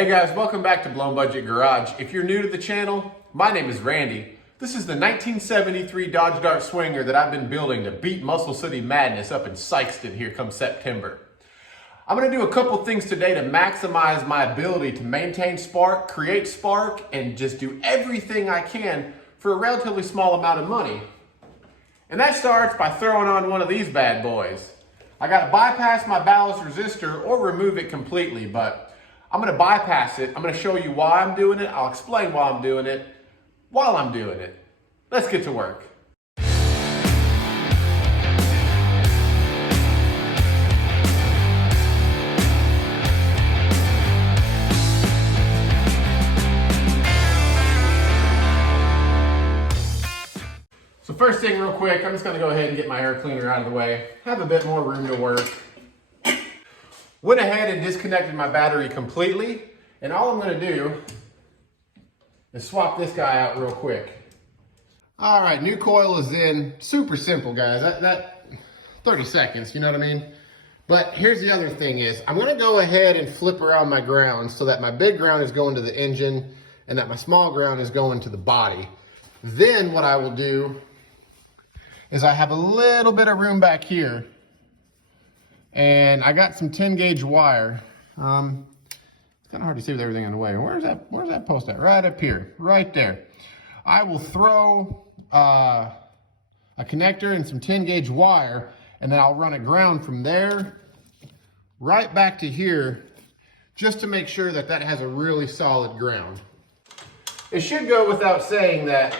Hey guys, welcome back to Blown Budget Garage. If you're new to the channel, my name is Randy. This is the 1973 Dodge Dart Swinger that I've been building to beat Muscle City Madness up in Sikeston here come September. I'm going to do a couple things today to maximize my ability to maintain spark, create spark, and just do everything I can for a relatively small amount of money. And that starts by throwing on one of these bad boys. I got to bypass my ballast resistor or remove it completely, but I'm going to bypass it. I'm going to show you why I'm doing it. I'll explain why I'm doing it while I'm doing it. Let's get to work. So first thing real quick, I'm just going to go ahead and get my air cleaner out of the way. Have a bit more room to work. Went ahead and disconnected my battery completely, and all I'm going to do is swap this guy out real quick. All right, new coil is in. Super simple, guys. That 30 seconds, you know what I mean? But here's the other thing is, I'm going to go ahead and flip around my ground so that my big ground is going to the engine and that my small ground is going to the body. Then what I will do is I have a little bit of room back here. And I got some 10 gauge wire. It's kind of hard to see with everything in the way. Where's that post at? Right up here, right there. I will throw a connector and some 10 gauge wire, and then I'll run a ground from there right back to here, just to make sure that that has a really solid ground. It should go without saying that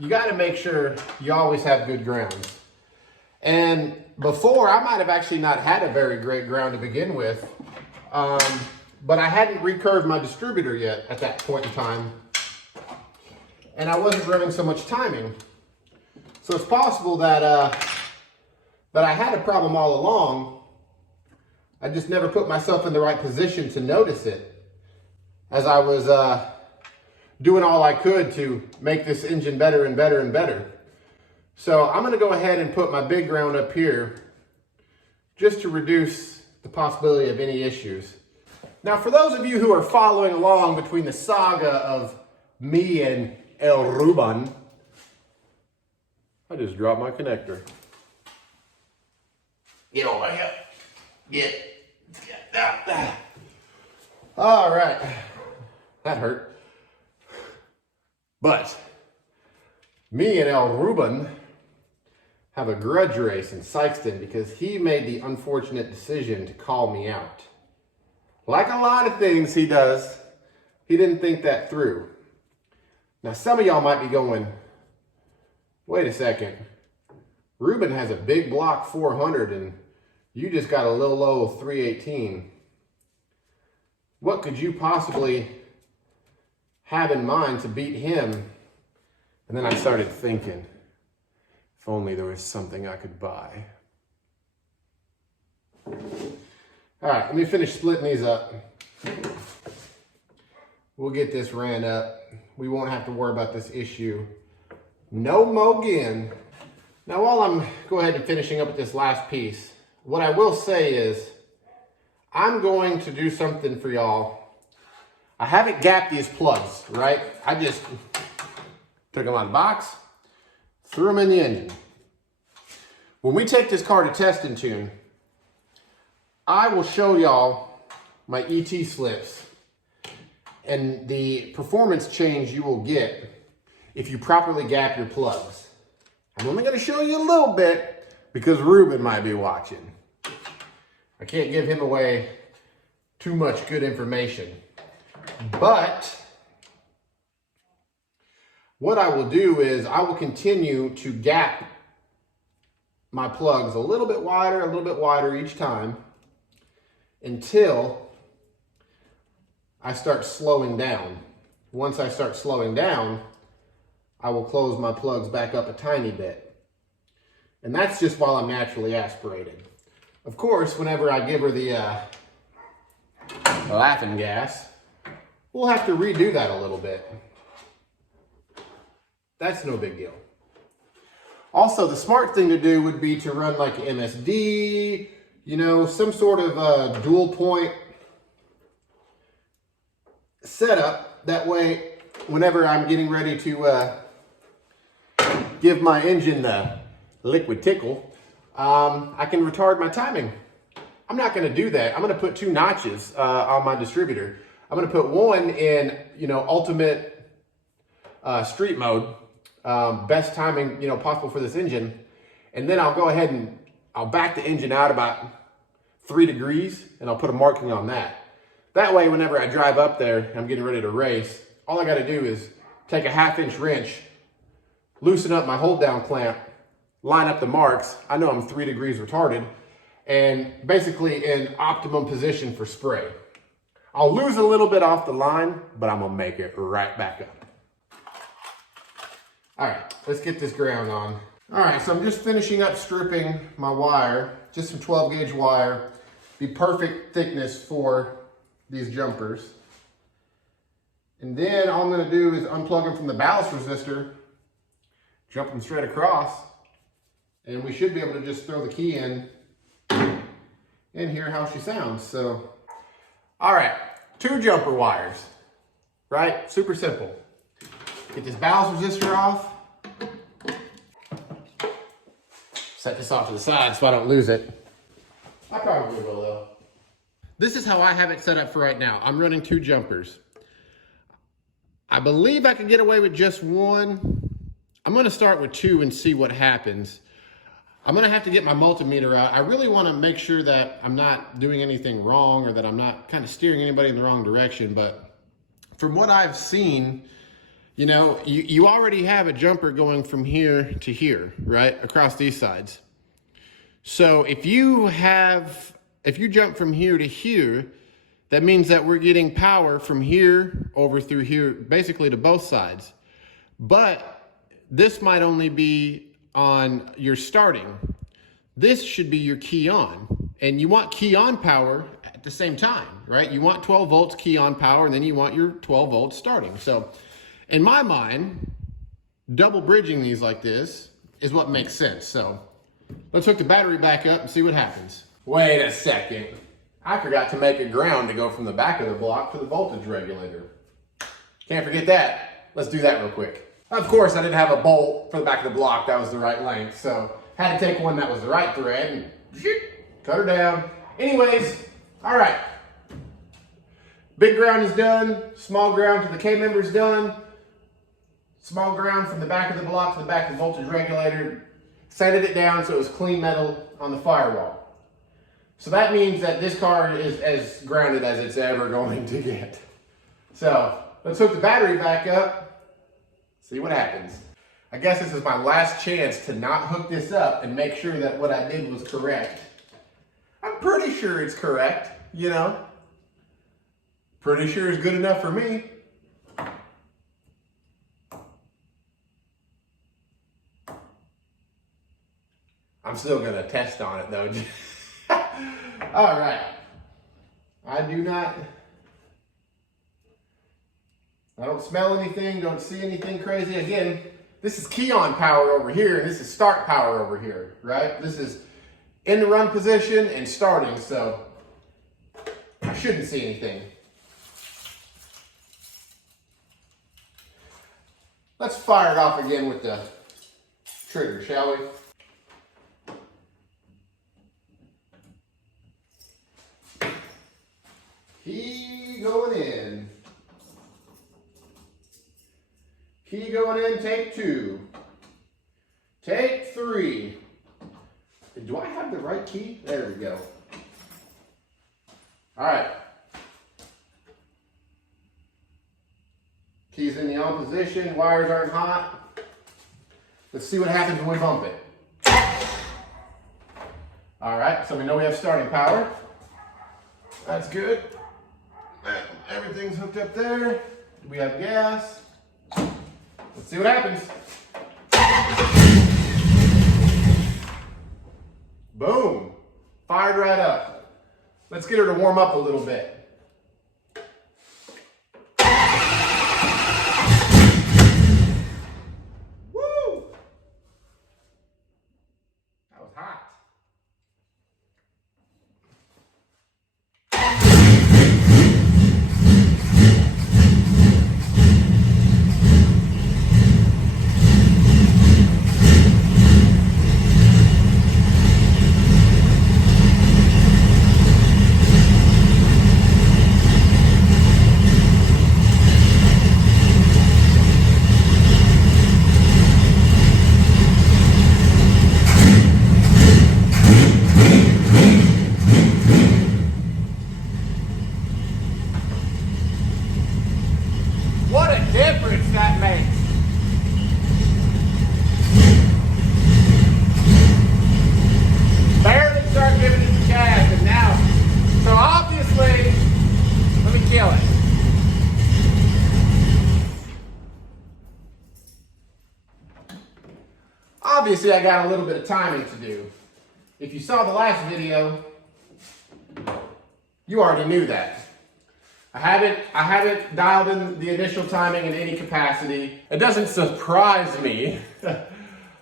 you got to make sure you always have good grounds. And before, I might have actually not had a very great ground to begin with, but I hadn't recurved my distributor yet at that point in time, and I wasn't running so much timing. So it's possible that I had a problem all along. I just never put myself in the right position to notice it as I was doing all I could to make this engine better and better and better. So I'm going to go ahead and put my big ground up here just to reduce the possibility of any issues. Now, for those of you who are following along between the saga of me and El Ruban, I just dropped my connector. Get over here. Get. All right. That hurt. But me and El Ruban have a grudge race in Sikeston because he made the unfortunate decision to call me out. Like a lot of things he does, he didn't think that through. Now some of y'all might be going, wait a second, Ruben has a big block 400 and you just got a little old 318. What could you possibly have in mind to beat him? And then I started thinking, if only there was something I could buy. All right, let me finish splitting these up. We'll get this ran up. We won't have to worry about this issue no more again. Now, while I'm go ahead and finishing up with this last piece, what I will say is I'm going to do something for y'all. I haven't gapped these plugs, right? I just took them out of the box, threw them in the engine. When we take this car to test and tune, I will show y'all my ET slips and the performance change you will get if you properly gap your plugs. I'm only going to show you a little bit because Ruben might be watching. I can't give him away too much good information. But what I will do is I will continue to gap my plugs a little bit wider each time until I start slowing down. Once I start slowing down, I will close my plugs back up a tiny bit. And that's just while I'm naturally aspirated. Of course, whenever I give her the laughing gas, we'll have to redo that a little bit. That's no big deal. Also, the smart thing to do would be to run like MSD, you know, some sort of dual point setup. That way, whenever I'm getting ready to give my engine the liquid tickle, I can retard my timing. I'm not going to do that. I'm going to put 2 notches on my distributor. I'm going to put one in, ultimate street mode, best timing, possible for this engine. And then I'll go ahead and I'll back the engine out about 3 degrees and I'll put a marking on that. That way, whenever I drive up there, I'm getting ready to race, all I got to do is take a 1/2-inch wrench, loosen up my hold down clamp, line up the marks. I know I'm 3 degrees retarded, and basically in optimum position for spray. I'll lose a little bit off the line, but I'm gonna make it right back up. All right, let's get this ground on. All right, so I'm just finishing up stripping my wire, just some 12 gauge wire, the perfect thickness for these jumpers. And then all I'm gonna do is unplug them from the ballast resistor, jump them straight across, and we should be able to just throw the key in and hear how she sounds. So, all right, 2 jumper wires, right? Super simple. Get this ballast resistor off. Set this off to the side so I don't lose it. I probably will though. This is how I have it set up for right now. I'm running 2 jumpers. I believe I can get away with just 1. I'm gonna start with 2 and see what happens. I'm gonna have to get my multimeter out. I really wanna make sure that I'm not doing anything wrong or that I'm not kind of steering anybody in the wrong direction, but from what I've seen, you already have a jumper going from here to here, right? Across these sides. So if you jump from here to here, that means that we're getting power from here over through here, basically to both sides. But this might only be on your starting. This should be your key on. And you want key on power at the same time, right? You want 12 volts key on power, and then you want your 12 volts starting. So in my mind, double bridging these like this is what makes sense. So let's hook the battery back up and see what happens. Wait a second. I forgot to make a ground to go from the back of the block to the voltage regulator. Can't forget that. Let's do that real quick. Of course, I didn't have a bolt for the back of the block that was the right length, so had to take one that was the right thread and cut her down. Anyways, all right. Big ground is done. Small ground to the K-member is done. Small ground from the back of the block to the back of the voltage regulator. Sanded it down so it was clean metal on the firewall. So that means that this car is as grounded as it's ever going to get. So let's hook the battery back up, see what happens. I guess this is my last chance to not hook this up and make sure that what I did was correct. I'm pretty sure it's correct, Pretty sure it's good enough for me. I'm still gonna test on it though. All right. I don't smell anything, don't see anything crazy. Again, this is key on power over here, and this is start power over here, right? This is in the run position and starting, so I shouldn't see anything. Let's fire it off again with the trigger, shall we? Key going in. Key going in, take 2. Take 3. Do I have the right key? There we go. All right. Key's in the on position, wires aren't hot. Let's see what happens when we bump it. All right, so we know we have starting power. That's good. Everything's hooked up there. We have gas. Let's see what happens. Boom. Fired right up. Let's get her to warm up a little bit. Woo! That was hot. obviously I got a little bit of timing to do. If you saw the last video, you already knew that. I haven't dialed in the initial timing in any capacity. It doesn't surprise me that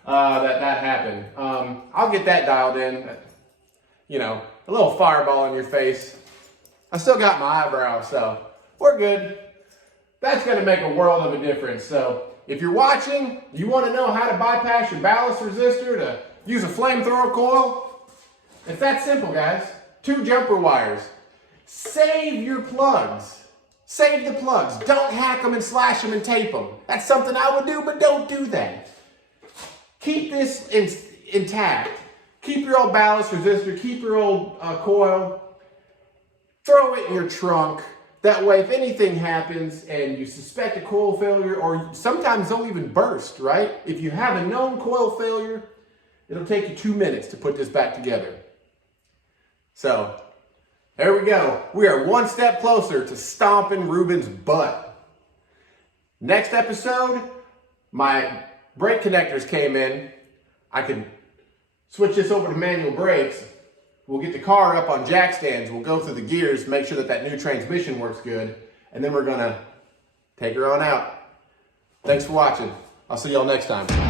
happened. I'll get that dialed in. You know, a little fireball in your face. I still got my eyebrows, so we're good. That's gonna make a world of a difference. So if you're watching, you wanna know how to bypass your ballast resistor to use a flamethrower coil, it's that simple, guys. 2 jumper wires. Save your plugs. Save the plugs. Don't hack them and slash them and tape them. That's something I would do, but don't do that. Keep this intact. Keep your old ballast resistor, keep your old coil. Throw it in your trunk. That way, if anything happens and you suspect a coil failure, or sometimes they'll even burst, right? If you have a known coil failure, it'll take you 2 minutes to put this back together. So, there we go. We are one step closer to stomping Ruben's butt. Next episode, my brake connectors came in. I can switch this over to manual brakes. We'll get the car up on jack stands. We'll go through the gears, make sure that new transmission works good, and then we're gonna take her on out. Thanks for watching. I'll see y'all next time.